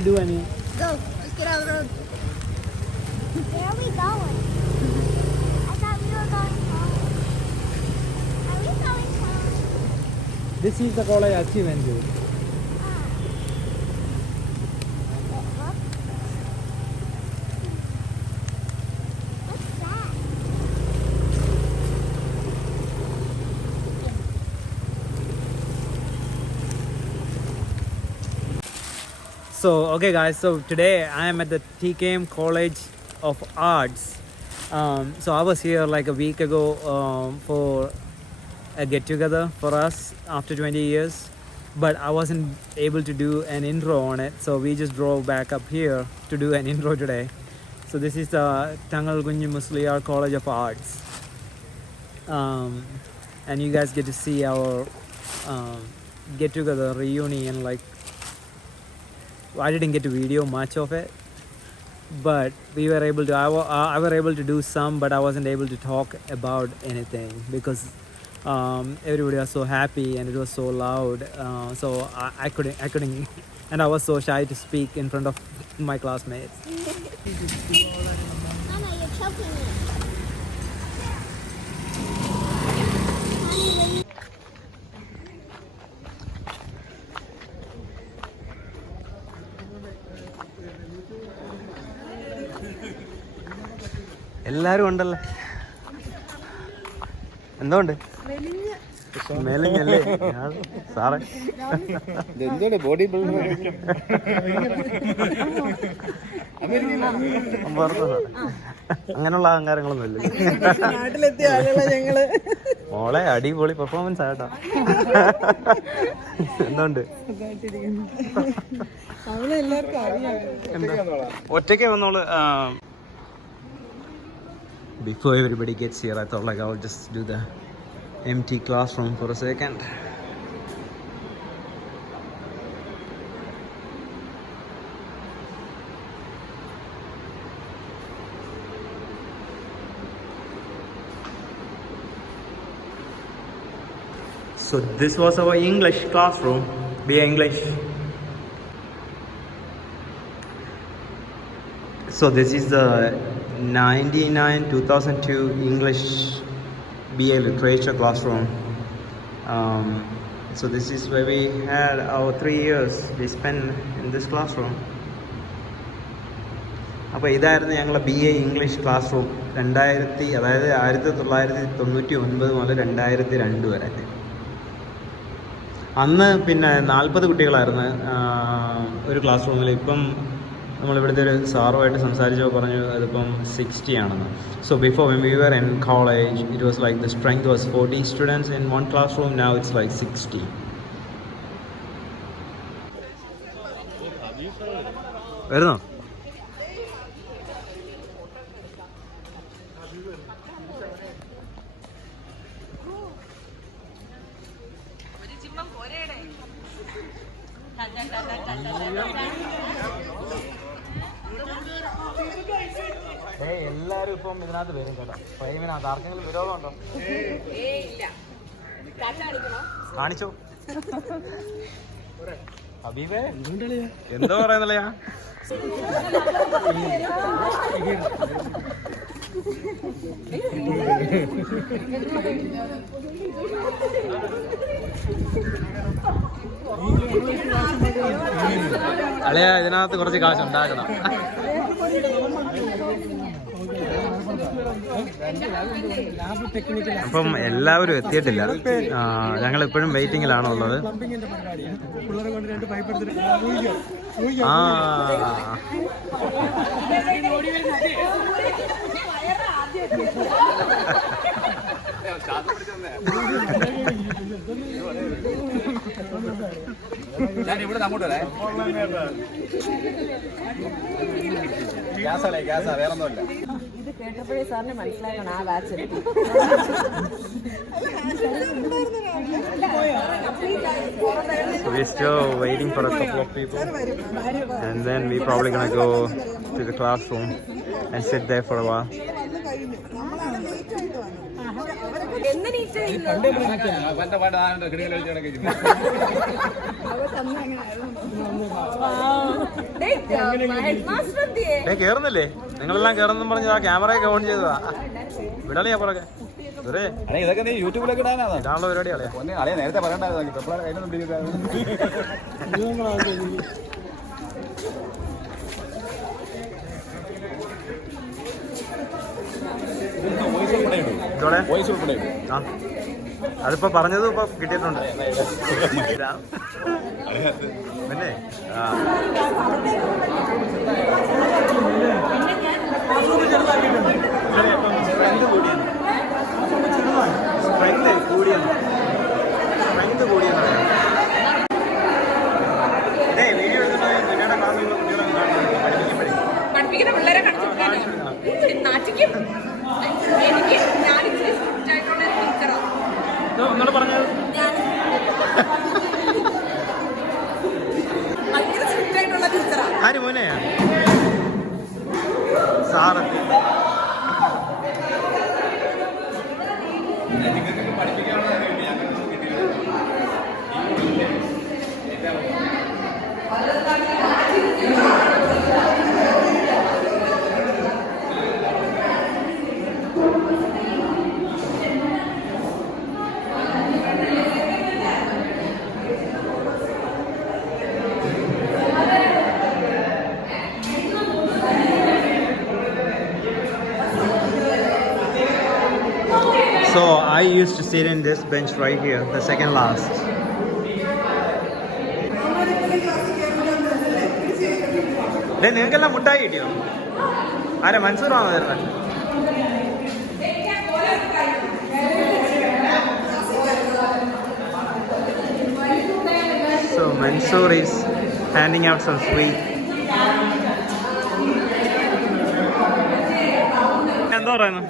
to do any. Go. Let's get out of the road. Where are we going? I thought we were going home. Are we going home? This is the college Achi went to. What's that? So okay guys, so today I am at the TKM College of Arts. So I was here like a week ago for a get together for us after 20 years, but I wasn't able to do an intro on it, so we just drove back up here to do an intro today. So this is the Tangal Kunji Musliar College of Arts, and you guys get to see our get together reunion. Like, I didn't get to video much of it, but we were able to. I were able to do some, but I wasn't able to talk about anything because everybody was so happy and it was so loud. So I couldn't, and I was so shy to speak in front of my classmates. Mama, you're choking me. എല്ലാരും ഉണ്ടല്ലോ. എന്തുകൊണ്ട് മെലിഞ്ഞല്ലേ സാറേ? Body builder അങ്ങനെയുള്ള അഹങ്കാരങ്ങളൊന്നും ഇല്ല. നാട്ടിലെത്തിയ ആളുകളെ ഞങ്ങള് മോളെ അടിപൊളി പെർഫോമൻസ് ആയിട്ടാ. എന്തുകൊണ്ട് എല്ലാവർക്കും അറിയാം. ഒറ്റയ്ക്ക് വന്നോള്. Before everybody gets here, I thought like I'll just do the empty classroom for a second. So this was our English classroom. BA English. So this is the 99-2002 English BA Literature classroom. So this is where we had our 3 years we spent in this classroom. അപ്പോൾ ഇതായിരുന്നു ഞങ്ങളുടെ BA English class room. 1999 മുതൽ 2002 വരെ. അന്ന് പിന്നെ 40 കുട്ടികളായിരുന്നു ഒരു class റൂമിൽ. ഇപ്പം നമ്മളിവിടുത്തെ ഒരു സാറുമായിട്ട് സംസാരിച്ചപ്പോൾ പറഞ്ഞു അതിപ്പം 60 ആണെന്ന്. So before when we were in college it was like the strength was 40 students in one classroom. Now it's like 60. വരുന്നോ? എല്ലാരും ഇപ്പം ഇതിനകത്ത് വരും കേട്ടോ. ഫ്രെയിമിനകത്ത് ആർക്കെങ്കിലും വിരോധമുണ്ടോ? കാണിച്ചോ അബീബേ, എന്തോ പറയുന്നല്ലയാ. അളയാ ഇതിനകത്ത് കുറച്ച് കാശ് ഉണ്ടാക്കണം. അപ്പം എല്ലാവരും എത്തിയിട്ടില്ല. ഞങ്ങൾ ഇപ്പോഴും വെയിറ്റിംഗിലാണ് ഉള്ളത്. ആ ഞാൻ ഇവിടെ അങ്ങോട്ട് വരാം. ഗ്യാസാ വേറെ ഒന്നുമില്ല. ഇത് കേട്ടപ്പോഴേ സാറിന് മനസ്സിലാക്കണം ആ batch. We're still waiting for a couple of people, and then we're probably gonna go to the classroom and sit there for a while. Headmaster എന്തിയേ? കേറുന്നില്ലേ? നിങ്ങളെല്ലാം കേറുന്നു പറഞ്ഞ് ആ ക്യാമറയൊക്കെ ഓൺ ചെയ്തതാ. വിടളിയാ പുറകെ ഇതൊക്കെ നീ യൂട്യൂബിലൊക്കെ ഇടാനാണ് ഇടാനുള്ള പരിപാടി കളയാ. അളിയ നേരത്തെ പറയണ്ടായിരുന്നു. വോയിസ് ഉൾപ്പെടെ ആ അതിപ്പോ പറഞ്ഞതും ഇപ്പൊ കിട്ടിയിട്ടുണ്ട്. പിന്നെ സ്ട്രെങ്ത് കൂടിയെന്ന് പറയാം. ഇതേ വീഡിയോ എടുത്തിട്ട് പിന്നീട് ക്ലാസ്സിലുള്ള കുട്ടികളെ പഠിപ്പിക്കുമ്പോഴേ പഠിപ്പിക്കുന്ന പിള്ളേരെ നാട്ടിക്കും എനിക്ക് ഞാൻ ഇച്ചിരി സ്ട്രിക്റ്റ് ആയിട്ടുള്ള ടീച്ചറാണ്. നിങ്ങൾ പറഞ്ഞത് ഭയങ്കര സ്ട്രിക്റ്റ് ആയിട്ടുള്ള ടീച്ചറാണ്. ആര് മോനെ sir So I used to sit in this bench right here, the second last. നിങ്ങൾക്കെല്ലാം മുട്ടായി കിട്ടിയോ? ആരെ മൻസൂറാണോ തരുന്നത്? So Mansoor is handing out some sweet. എന്താ പറയുന്നു?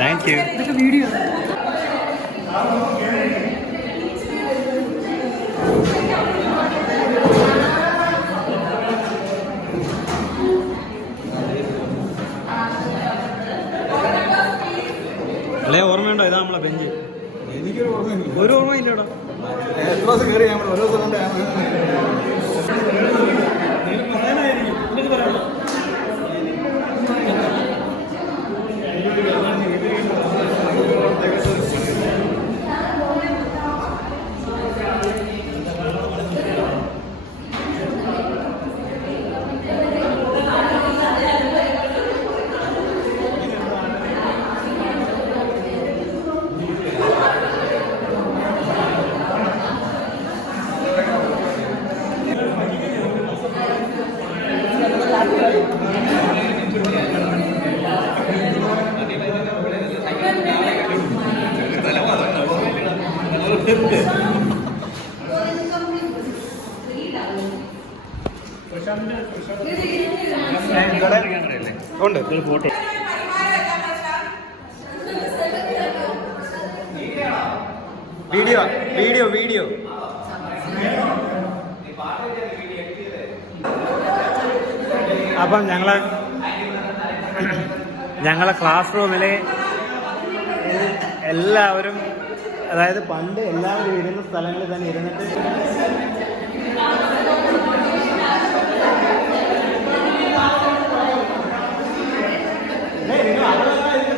Thank you. അല്ലേ ഓർമ്മയുണ്ടോ? ഇതാ നമ്മളെ ബെഞ്ച്. ഒരു ഓർമ്മയില്ലടാ. ഉണ്ട് ഫോട്ടോ. വീഡിയോ അപ്പം ഞങ്ങളെ ക്ലാസ് റൂമിൽ എല്ലാവരും, അതായത് പണ്ട് എല്ലാവരും ഇരുന്ന സ്ഥലങ്ങളിൽ തന്നെ ഇരുന്നിട്ട്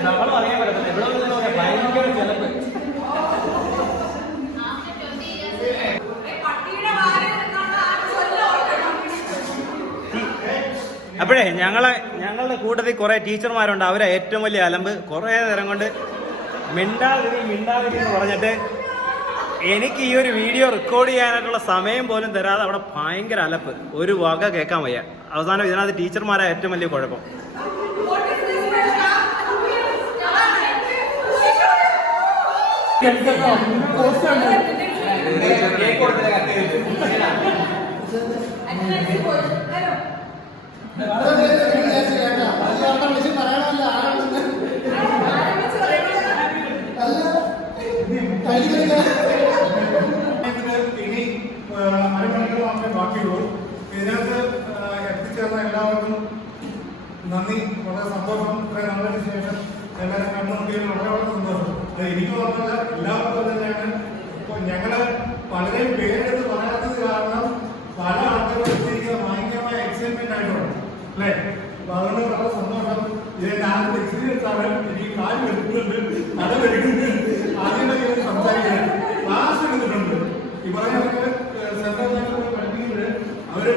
ബഹളം അറിയാൻ പറ്റത്തില്ല. എവിടെ നിന്ന് ഭയങ്കര ചിലപ്പ്. അപ്പോഴേ ഞങ്ങളുടെ കൂട്ടത്തിൽ കുറേ ടീച്ചർമാരുണ്ട്. അവരെ ഏറ്റവും വലിയ അലമ്പ് കുറേ നേരം കൊണ്ട് മിണ്ടാതിരി എന്ന് പറഞ്ഞിട്ട് എനിക്ക് ഈ ഒരു വീഡിയോ റെക്കോർഡ് ചെയ്യാനായിട്ടുള്ള സമയം പോലും തരാതെ അവിടെ ഭയങ്കര അലപ്പ്. ഒരു വക കേൾക്കാൻ വയ്യ. അവസാനം ഇതിനകത്ത് ടീച്ചർമാരാണ് ഏറ്റവും വലിയ കുഴപ്പം. ഇനി യു. ഇതിനകത്ത് എത്തിച്ചേർന്ന എല്ലാവർക്കും നന്ദി. വളരെ സന്തോഷം. ഇത്രയും നാളിന് ശേഷം എല്ലാവരും കണ്ടുമുട്ടിയതിൽ വളരെ വളരെ സന്തോഷം. അത് എനിക്ക് മാത്രമല്ല എല്ലാവർക്കും തന്നെയാണ്. ഇപ്പോൾ ഞങ്ങള് പലരെയും പേരെടുത്ത് പറയാത്തത് കാരണം പല ആൾക്കാരും എത്തിയിരിക്കുന്ന ഭയങ്കരമായ എക്സൈറ്റ്മെന്റ് ആയിട്ടുണ്ട് അല്ലേ? അപ്പൊ അതുകൊണ്ട് വളരെ സന്തോഷം. ഇതിന്റെ ആദ്യത്തെ എക്സ്പീരിയൻസ് ആണ്. എനിക്ക് കാല് വരുന്നുണ്ട്, തല വരുന്നുണ്ട്. ആദ്യമായിട്ട് സംസാരിക്കുന്നത് ക്ലാസ് എടുത്തിട്ടുണ്ട്. ഈ പറയുന്നവർക്ക് സെൻട്രൽ ബാങ്കിൽ പഠിപ്പിക്കുന്നത് അവര്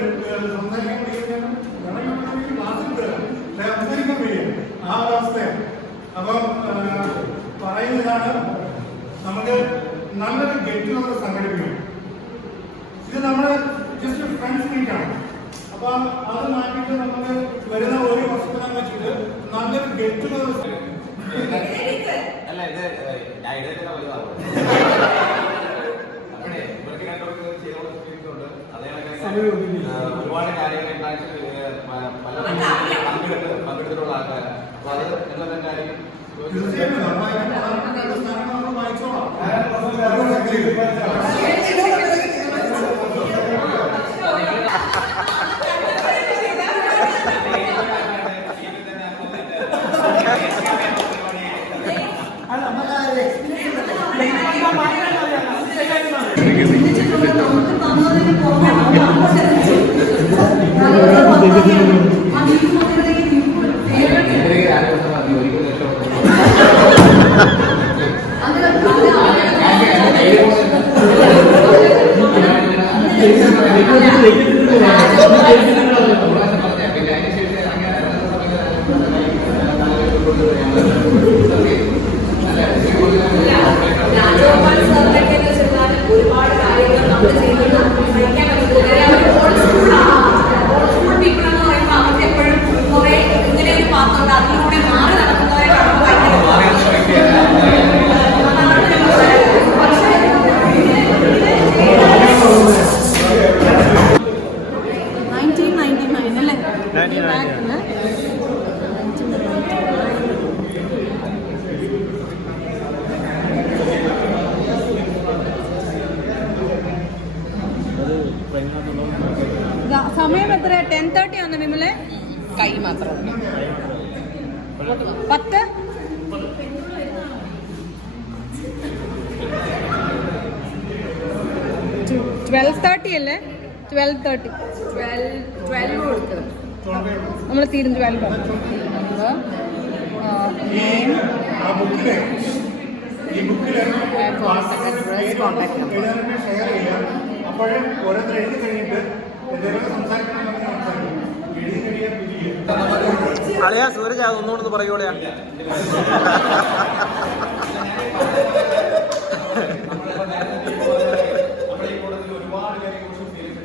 സംസാരിക്കാൻ പഠിക്കുന്നതിനും ക്ലാസ് എടുക്കുക സംസാരിക്കാൻ വയ്യ. ആ ഒരു അവസ്ഥയാണ്. അപ്പം പറയുന്നതാണ് നമുക്ക് നല്ലൊരു ഗെറ്റ് ടുഗദർ സംഘടിപ്പിക്കണം. ഇത് നമ്മുടെ ജസ്റ്റ് ഫ്രണ്ട്സ് മീറ്റ് ആണ്. അപ്പൊ അത് മാറ്റിയിട്ട് നമുക്ക് വരുന്ന ഒരു വർഷത്തിനെ വെച്ചിട്ട് നല്ലൊരു ഗെറ്റ് ടുഗദർ. അല്ല ഇത് ഞാൻ ഇടയ്ക്ക് അപ്പോഴേ ഇവർക്ക് രണ്ടുപേർക്ക് ചെയ്തുകൊണ്ടിരിക്കുന്നുണ്ട്. അതേ ഒരുപാട് കാര്യങ്ങൾ പങ്കെടുത്തിട്ടുള്ള ആൾക്കാരാണ്. അപ്പൊ അത് എന്നുള്ള കാര്യം തീർച്ചയായിട്ടും നമ്മൾ വായിച്ചോളാം. ഒരുപാട് കാര്യങ്ങൾ നമ്മൾ ചെയ്യുന്നത് അവർക്ക് എപ്പോഴും കുറെ ഇങ്ങനെ ഒരു പാത്രമുണ്ട്, അതിലൂടെ മാറി നടക്കുന്നവരെ കാണുമ്പോൾ സമയം എത്ര? 10:30 ആണ് വിമലെ. കൈ മാത്രം 10 12:30 അല്ലേ? 12:30 12 കൊടുത്തത് നമ്മൾ തീരും. 12 അപ്പോഴും ഓരോരുത്തർ എഴുതി കഴിഞ്ഞിട്ട് എന്തെങ്കിലും സംസാരിക്കണം. എഴുതി കഴിയാൻ അളിയാ സൂരജ് ഒന്നുകൊണ്ടൊന്ന് പറയൂടെയാ. ഒരുപാട് പേര് ഇമോഷണൽ ഫീലിംഗ്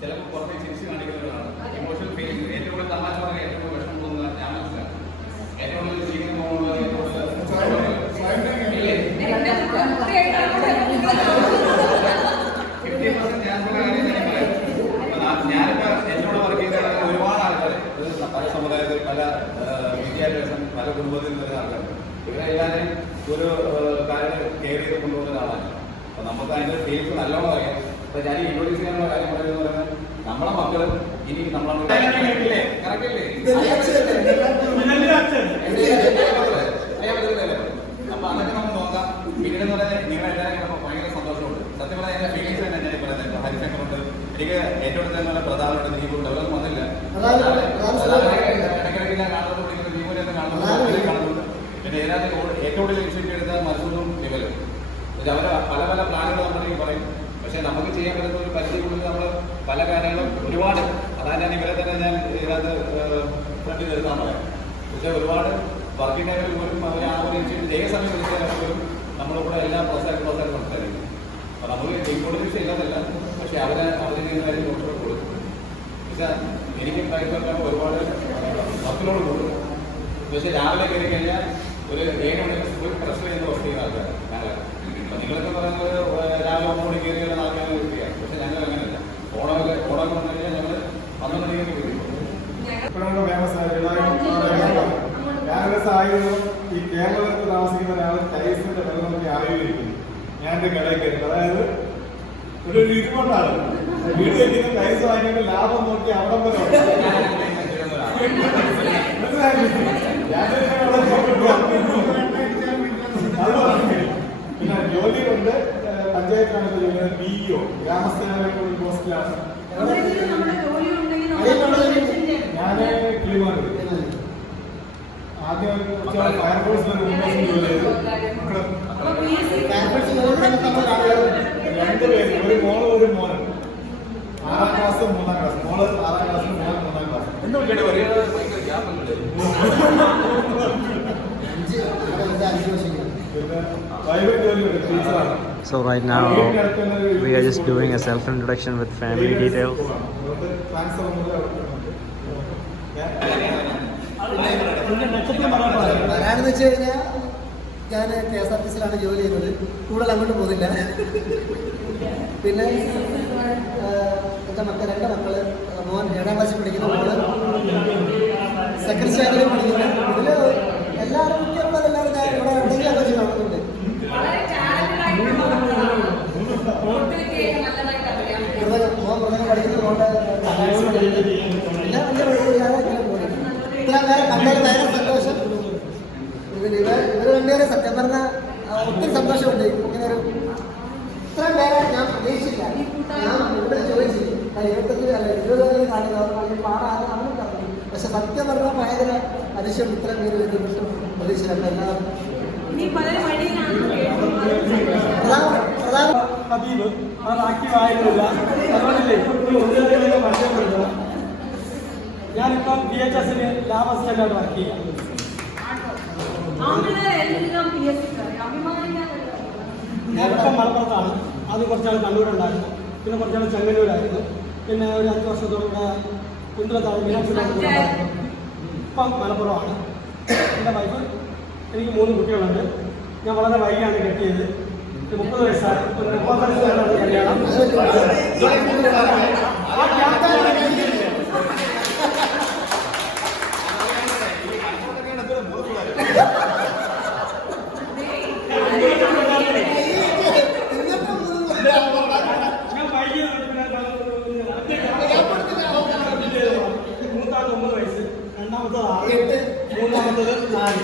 ചിലപ്പോൾ പുറമെ ചിരിച്ച് കാണിക്കുന്നവരാണ്. ഇമോഷണൽ ഫീലിംഗ് ഏറ്റവും കൂടുതൽ തമാശ പറയാൻ ഏറ്റവും കൂടുതൽ വിഷമം തോന്നുന്നത് ഞാൻ മനസ്സിലാക്കും. ഏറ്റവും കൂടുതൽ ജീവിതം പോകുന്നത് ഞാനിപ്പോൾ എന്നോട് വർക്ക് ചെയ്ത ഒരുപാട് ആൾക്കാർ പല സമുദായത്തിൽ പല വിദ്യാഭ്യാസം പല കുടുംബത്തിൽ വരുന്ന ആൾക്കാർ ഇവരെല്ലാവരെയും ഒരു കാര്യം കെയർ ചെയ്ത് കൊണ്ടുപോകുന്ന ആളാണ്. അപ്പൊ നമുക്ക് അതിന്റെ ഫീൽസ് നല്ലോണം അറിയാം. അപ്പൊ ഞാൻ ഇൻട്രോഡ്യൂസ് ചെയ്യാനുള്ള കാര്യം പറയുന്നത് പറഞ്ഞാൽ നമ്മളെ മക്കളും ഇനി നമ്മളെ അപ്പൊ അതൊക്കെ നമുക്ക് നോക്കാം. പിന്നീട് പറഞ്ഞാൽ നിങ്ങളെല്ലാവരും ഭയങ്കര സന്തോഷമുണ്ട്. സത്യം പറഞ്ഞാൽ എന്റെ ഫീലിങ്സ് തന്നെ ഞാൻ പറയുന്നത് ഹരിശങ്കറുണ്ട്. എനിക്ക് ഏറ്റവും തന്നെ പ്രധാനമായിട്ട് ദീപം ഡെവലപ്പ് വന്നില്ല. ഇടയ്ക്കിടയ്ക്ക് ഞാൻ കാണുന്നത് ദീപനെ കാണുന്നുണ്ട്. പിന്നെ ഇതിനകത്ത് ഏറ്റവും കൂടുതൽ ഇൻസ്റ്റിറ്റ്യൂട്ട് എടുത്താൽ മത്സൂറും ലെവലും അവർ പല പല പ്ലാനുകൾ നമ്മളെങ്കിൽ പറയും. പക്ഷെ നമുക്ക് ചെയ്യാൻ പറ്റുന്ന ഒരു പരിധി കൂടുതൽ നമ്മൾ പല കാര്യങ്ങളും ഒരുപാട് അതായത് ഞാൻ ഇവരെ തന്നെ ഞാൻ ഇതിനകത്ത് ഫ്രണ്ടിൽ എടുക്കാൻ പറയാം. പക്ഷേ ഒരുപാട് വർക്കിംഗ് ടൈമിൽ പോലും അവർ ആ ഒരു ഇൻസ്റ്റിറ്റ്യൂട്ട് ജയ സമയം വിളിച്ചാൽ പോലും നമ്മളിവിടെ എല്ലാം പ്രോത്സാഹിക്കും സംസാരിക്കും. അപ്പോൾ നമ്മൾ ഇമ്പോർട്ടൻസ് ഇല്ലാതല്ല, പക്ഷെ അവരെ ചെയ്യുന്ന കാര്യം കുറച്ചുകൂടെ കൊടുക്കും. പക്ഷേ എനിക്കും കഴിക്കാൻ ഒരുപാട് വർക്കിനോട് കൂടും. പക്ഷേ രാവിലെ കയറി കഴിഞ്ഞാൽ ഒരു 7 മണിക്ക് ഫുൾ പ്രഷർ ചെയ്യുന്ന വർക്ക് ചെയ്യുന്ന ആൾക്കാർ ഞങ്ങൾ. അപ്പം നിങ്ങളൊക്കെ പറയുന്നത് രാവിലെ 9 മണി കയറി 4 മണി വരികയാണ്. പക്ഷെ ഞങ്ങൾ അങ്ങനെയല്ല. ഓണം വന്നു കഴിഞ്ഞാൽ ഞങ്ങൾ 12 മണിക്ക് വരും. ഫേമസ് ആയിരുന്നു. ഈ കേരളത്തിൽ താമസിക്കുന്ന ഒരാൾ ടൈസിന്റെ വെള്ളം നോക്കി ആലോചിക്കുന്നു. ഞാൻ എൻ്റെ കടയിൽ കയറി, അതായത് ഒരു ഇരിക്കൊണ്ടാണ് വീട് വെക്കുന്ന പൈസ വാങ്ങിയിട്ട് ലാഭം നോക്കി അവിടെ പോലെ പിന്നെ ജോലി കൊണ്ട് പഞ്ചായത്താണ് ചെയ്യുന്നത്. BEO ഗ്രാമസ്ഥനായ പോസ്റ്റിലാണ്. ഞാൻ കിളിമാനൂർ ആദ്യം ഫയർഫോഴ്സിൽ ജോലി ചെയ്തു. രണ്ടുപേര്, ഒരു മോള് ഒരു മോനും. 6ാം ക്ലാസ് 3ാം ക്ലാസ്. മോള് 6ാം ക്ലാസ്, മോൻ 3ാം class. So right now we are just doing a self-introduction with family details. പറയാനെന്ന് വെച്ച് കഴിഞ്ഞാൽ ഞാൻ KSRTCയിലാണ് ജോലി ചെയ്യുന്നത്. കൂടുതൽ അങ്ങോട്ട് പോകുന്നില്ല. പിന്നെ എൻ്റെ മക്കൾ, 2 മക്കള്, മോൻ 7ാം ക്ലാസ്സിൽ പഠിക്കുന്ന, മോള് സെക്കൻഡ് സ്റ്റാൻഡേർഡിൽ പഠിക്കുന്നു. ഇതിൽ എല്ലാവരും മിക്കുള്ളതെല്ലാവരും ഞാൻ ഇവിടെ എന്തെങ്കിലും വെച്ച് നടക്കുന്നുണ്ട്. മോൻ മൃഗം പഠിക്കുന്നതുകൊണ്ട് പിന്നെ വലിയ കുഴപ്പമില്ലാതെ ഇങ്ങനെ പോകുന്നു. ഇത്രയും നേരം കണ്ടതിൽ ഭയങ്കര സന്തോഷം. ഇവർ രണ്ടുപേരെ സത്യം പറഞ്ഞാൽ ഒത്തിരി സന്തോഷമുണ്ട്. ഇങ്ങനെ ഒരു ഇത്രയും പേരെ ഞാൻ പ്രതീക്ഷിച്ചില്ല. ഞാൻ ഇവിടെ ചോദിച്ചു 25 അല്ല 20 കാലം പാടാതെ അവനും പറഞ്ഞു. പക്ഷെ സത്യം പറഞ്ഞാൽ ഭയങ്കര അതിശയം. ഇത്രയും പേര് വരുന്നിട്ടും പ്രതീക്ഷിച്ചില്ല. എല്ലാവരും ഹബീബ് അത് ആക്റ്റീവ് ആയിരുന്നില്ല. അതുകൊണ്ടല്ലേ ഒന്നിലധികം പരിചയപ്പെടുന്നത്. ഞാനിപ്പം DHSൽ ലാബ് അസിസ്റ്റന്റായിട്ട് വർക്ക് ചെയ്യാം. ഞാനിപ്പം മലപ്പുറത്താണ്. അത് കുറച്ചാൾ കണ്ണൂരുണ്ടായിരുന്നു, പിന്നെ കുറച്ചാൾ ചെങ്ങന്നൂരായിരുന്നു, പിന്നെ ഒരു 5 വർഷത്തോടെ ഇവിടെ കുന്തളത്താണ് മീനാക്ഷിണ്ടായിരുന്നു. ഇപ്പം മലപ്പുറമാണ്. എൻ്റെ വൈഫ്, എനിക്ക് 3 കുട്ടികളുണ്ട്. ഞാൻ വളരെ വൈകിയാണ് കെട്ടിയത്. 30 വയസ്സാണ്. 30 വയസ്സാണ് കല്യാണം. ഞാൻ വൈകിയത് മൂത്താമത് 9 വയസ്സ്, രണ്ടാമത്തത് 6, മൂന്നാമത്തത് 4.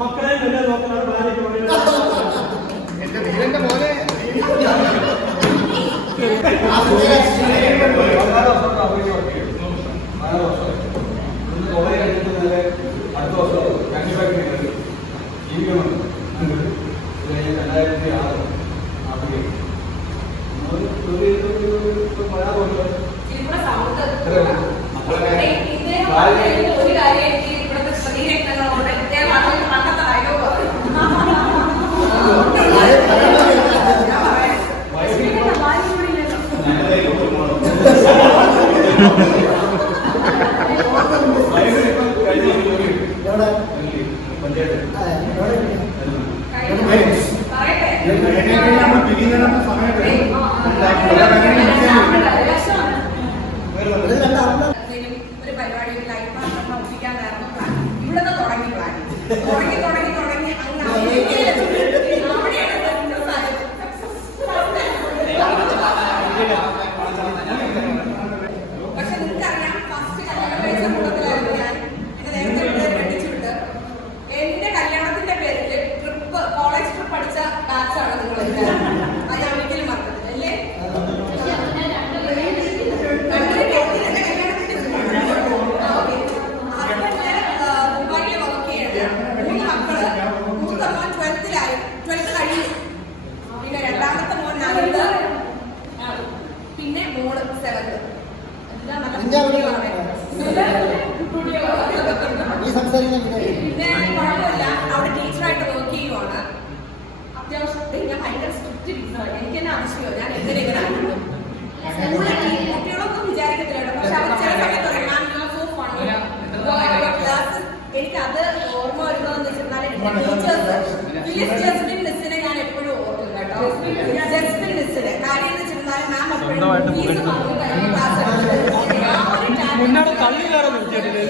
മക്കളെ തന്നെ നോക്കുന്നതാണ് ഭാര്യയ്ക്ക് പറയുന്നത്. എന്റെ വീരന്റെ പോലെ അടുത്ത വർഷം മാനുഫാക്ചറിംഗ് ജീവിക്കണം. 2006 ഒരു കാര്യം ഇവിടുത്തെ സ്ത്രീരക്തങ്ങളോട് പണ്ടത്തെ ഒരു പരിപാടി ലൈഫ് പാർട്ണർ ഒപ്പിക്കാനായിരുന്നു പ്ലാൻ. ഇവിടെ തുടങ്ങി പ്ലാൻ തുടങ്ങി പക്ഷെ നിങ്ങൾക്കറിയാം, ഫസ്റ്റ് കല്യാണം കഴിച്ച കൂട്ടത്തിലായിരുന്നു ഞാൻ. എന്നെ നേരത്തെ കെട്ടിച്ചുവിട്ട് എന്റെ കല്യാണത്തിന്റെ പേരിൽ ട്രിപ്പ്, കോളേജ് ട്രിപ്പ് പഠിച്ച ബാച്ചാണ് നിങ്ങൾ. അത് ഞാൻ ഒരിക്കലും മറക്കത്തില്ല അല്ലേ? ദുബായില് വർക്ക് ചെയ്യണം. 3 മക്കള്. മൂത്ത മോൻ 12th കഴിഞ്ഞു. പിന്നെ രണ്ടാമത്തെ മോൻ 9th, പിന്നെ മോള് 7th. പിന്നെ കുഴപ്പമില്ല, അവിടെ ടീച്ചറായിട്ട് വർക്ക് ചെയ്യുവാണ്. അത്യാവശ്യം ഞാൻ ഭയങ്കര സ്ട്രിക്റ്റ് ടീച്ചറാണ്. എനിക്ക് തന്നെ അതിശയോ ഞാൻ എങ്ങനെ കുട്ടികളൊന്നും വിചാരിക്കത്തില്ല. പക്ഷെ അവർ ചില സമയത്ത് പറയും ma'am you are so funny class. എനിക്കത് ഓർമ്മ വരുന്നതെന്ന് വെച്ചിരുന്നാൽ ടീച്ചേഴ്സ് ജസ്മിൻ മിസ്സിനെ ഞാൻ എപ്പോഴും ഓർക്കും കേട്ടോ. ജസ്മിൻ മിസ്സിനെ കാര്യം എന്ന് വെച്ചിരുന്നാൽ മാം എപ്പോഴും ഫീസ് വാങ്ങി ക്ലാസ് മുന്നോട്ട് തള്ളി കയറാൻ നോക്കിയിട്ടില്ല.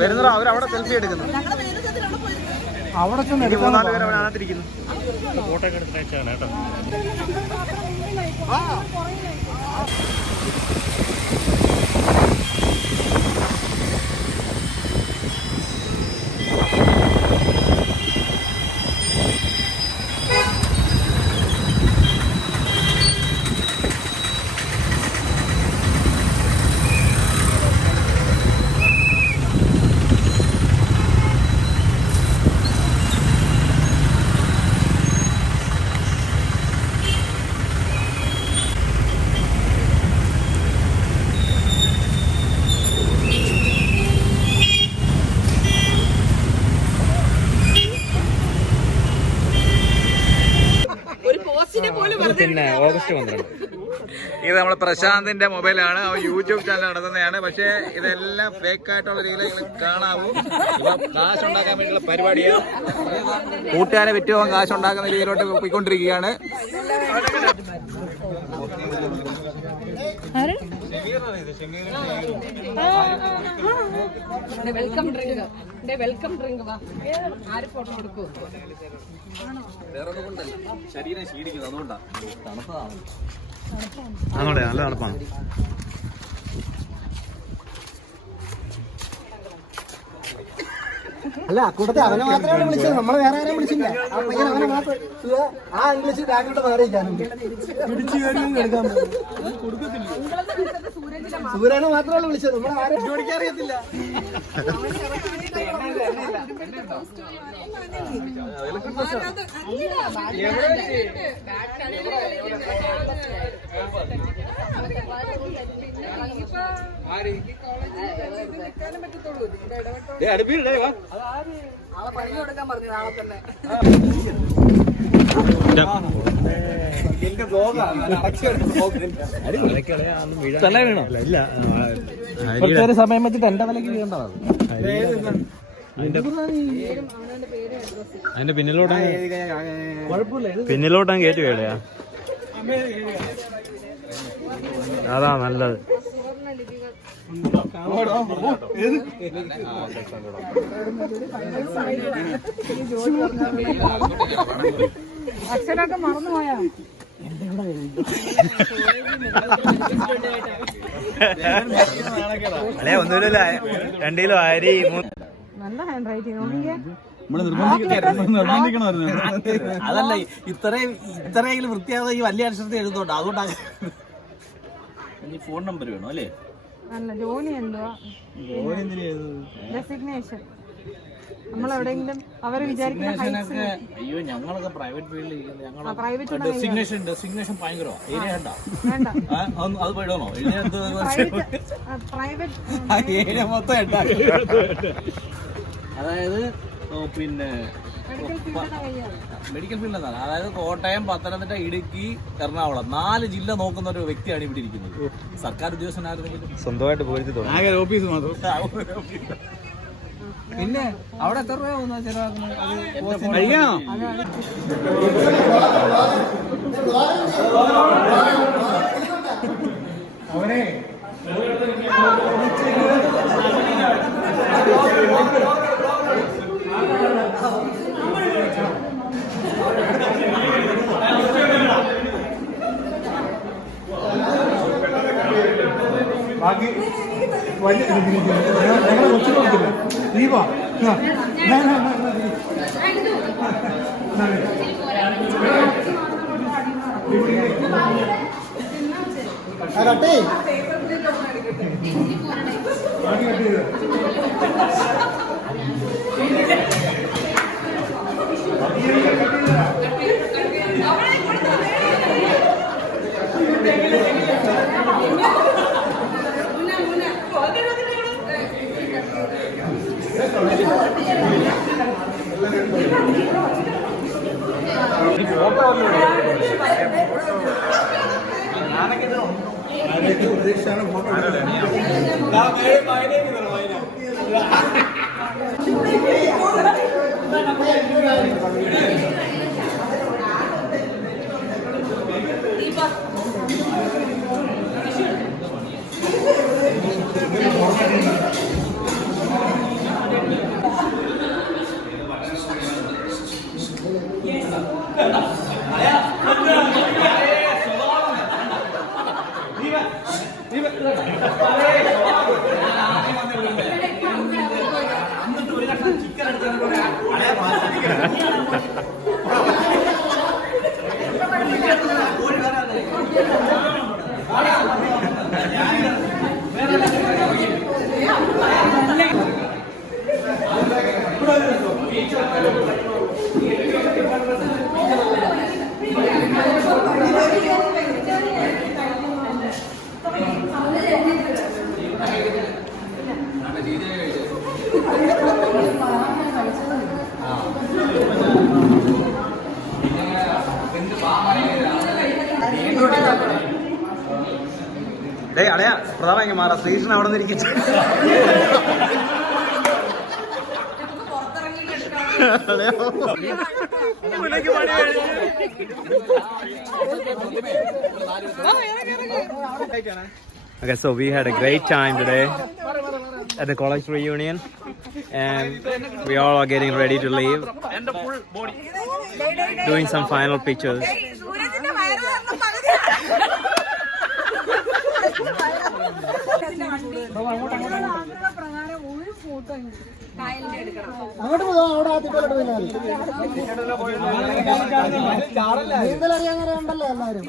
വരുന്നോ അവരവിടെ സെൽഫി എടുക്കുന്നു. അവിടെ ചെന്ന് 3-4 പേര് അവിടെ അതിരിക്കുന്നു. ഫോട്ടോ ഒക്കെ എടുത്ത് അയച്ചാണ് കേട്ടോ. പിന്നെ ഓഗസ്റ്റ് 12. ഇത് നമ്മൾ പ്രശാന്തിന്റെ മൊബൈലാണ്. അവൻ യൂട്യൂബ് ചാനൽ നടത്തുന്നതാണ്. പക്ഷേ ഇതെല്ലാം ഫേക്ക് ആയിട്ടുള്ള രീതിയിൽ കാണാവൂ. ഇപ്പൊ കാശുണ്ടാക്കാൻ വേണ്ടിയുള്ള പരിപാടിയാണ്. കൂട്ടുകാരെ വിറ്റുപോകാൻ കാശുണ്ടാക്കുന്ന രീതിയിലോട്ട് പോയിക്കൊണ്ടിരിക്കുകയാണ്. Welcome drink, welcome drink. വാ, ആര് ഫോട്ടോ കൊടുക്കൂ? ശരീരം ക്ഷീണിക്കുന്നത് അതുകൊണ്ടാണ്. തണുപ്പതാണ്. നല്ല തണുപ്പാണ്. അല്ല, അക്കൂട്ടത്തെ അവനെ മാത്രമാണ് വിളിച്ചത്, നമ്മളെ വേറെ ആരെയും വിളിച്ചില്ല. ആ പയ്യൻ അവനെ മാത്രം ആ ഇംഗ്ലീഷ് ബാക്കിലോട്ട് മാറിയിരിക്കാനുണ്ട്. ഇടിച്ചു കയറി എടുക്കാൻ സൂര്യനെ മാത്രമാണ് വിളിച്ചത്, നമ്മളെ ആരും ജോലിക്കാൻ അറിയത്തില്ല. കുറച്ചൊരു സമയം വെച്ചിട്ട് എന്റെ വിലക്ക് വീണ്ടതാണ്. അതിന്റെ പിന്നിലോട്ടാൻ കയറ്റി വേളയാ. അതാ നല്ലത്. അച്ഛനൊക്കെ മറന്നുപോയാ? അല്ലേ, ഒന്നുമില്ല, 2 കിലോ അരി. നല്ല ഹാൻഡ് റൈറ്റിംഗ്. അതല്ല, ഇത്രയെങ്കിലും വൃത്തിയാതെ ഈ വലിയ അക്ഷരത്തിൽ എഴുതുന്നുണ്ട്. അതുകൊണ്ടാണ് ഫോൺ നമ്പർ വേണോ അല്ലേ? അല്ല, ജോലി എന്തുവാ? ഡെസിഗ്നേഷൻ. നമ്മൾ എവിടെയെങ്കിലും അവര് വിചാരിക്കുന്ന അയ്യോ, ഞങ്ങളൊക്കെ പ്രൈവറ്റ് ഫീൽഡിൽ ഇരിക്കുന്നത്. പ്രൈവറ്റ് ഡെസിഗ്നേഷൻ ഭയങ്കരമാണ്. ഏരിയ വേണ്ട, വേണ്ട. അത് പോയിടണോ? പ്രൈവറ്റ് ഏരിയ മൊത്തം വേണ്ട. അതായത് പിന്നെ മെഡിക്കൽ ഫീൽഡ് എന്നാണ്. അതായത് കോട്ടയം, പത്തനംതിട്ട, ഇടുക്കി, എറണാകുളം 4 ജില്ല നോക്കുന്ന ഒരു വ്യക്തിയാണ് ഇവിടെ ഇരിക്കുന്നത്. സർക്കാർ ഉദ്യോഗസ്ഥനായിരുന്നെങ്കിലും സ്വന്തമായിട്ട് പോയി ഓഫീസ് മാത്രം. പിന്നെ അവിടെ എത്ര രൂപ ചെലവാക്കുന്നത്? അവനെ ബാക്കി വലിയ ഞങ്ങളെ കൊച്ചു കൊടുക്കില്ല. ദീപാ കട്ടെ പ്രതീക്ഷയാണ് ഫോട്ടോ അടയാ പ്രധാന മാറാ ശ്രീകൃഷ്ണൻ അവിടെ നിന്ന് ഇരിക്കും. Okay, so we had a great time today at the college reunion, and we all are getting ready to leave, doing some final pictures. അങ്ങോട്ട് പോകാം, അവിടെ ആദ്യത്തോട്ട് പോയാൽ നീന്തൽ അറിയാവുന്നവരുണ്ടല്ലോ എല്ലാവരും.